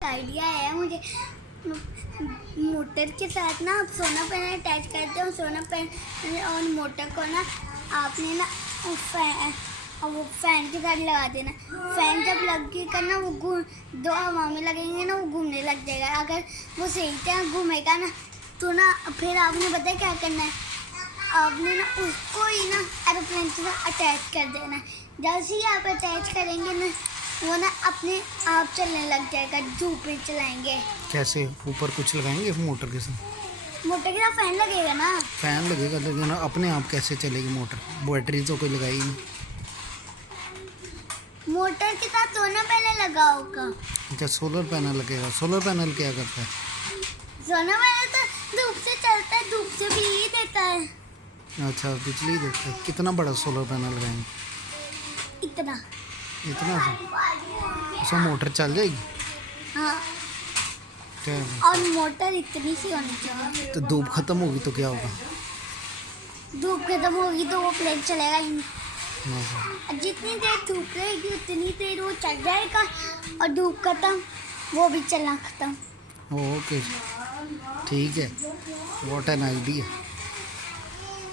Idea है मुझे। Motor के साथ ना आप सोलर पैनल अटैच करते हो। सोलर पैनल और मोटर को ना आपने ना वो फैन के साथ लगा देना। फैन जब लगेगा ना वो दो हवा में लगेंगे ना, वो घूमने लग जाएगा। अगर वो सही तरह घूमेगा ना तो ना फिर आपने पता है क्या करना है, आपने ना उसको ही ना एरोप्लेन के साथ अटैच कर देना है। जैसे ही आप अटैच करेंगे ना वो ना अपने आप चलने लग जाएगा। धूप में चलाएंगे। कैसे? ऊपर कुछ लगाएंगे मोटर के साथ? मोटर के साथ फैन लगेगा ना। फैन लगेगा लेकिन अपने आप कैसे चलेगी मोटर? बैटरी तो कोई लगाई नहीं। मोटर के साथ सोलर पैनल लगा होगा। अच्छा, सोलर पैनल लगेगा। सोलर पैनल क्या करता है? सोलर पैनल तो धूप से चलता है, धूप से बिजली देता है। अच्छा, बिजली देता है। कितना बड़ा सोलर पैनल लगाएंगे? इतना इतना सा उसमें मोटर चल जाएगी? हाँ, क्या? और मोटर इतनी सी होनी चाहिए। तो धूप खत्म होगी तो क्या होगा? धूप खत्म होगी तो वो प्लेन चलेगा ही नहीं। हाँ। जितनी देर धूप रहेगी उतनी देर वो चल जाएगा, और धूप खत्म वो भी चलना खत्म। ओके, ठीक है। What an idea.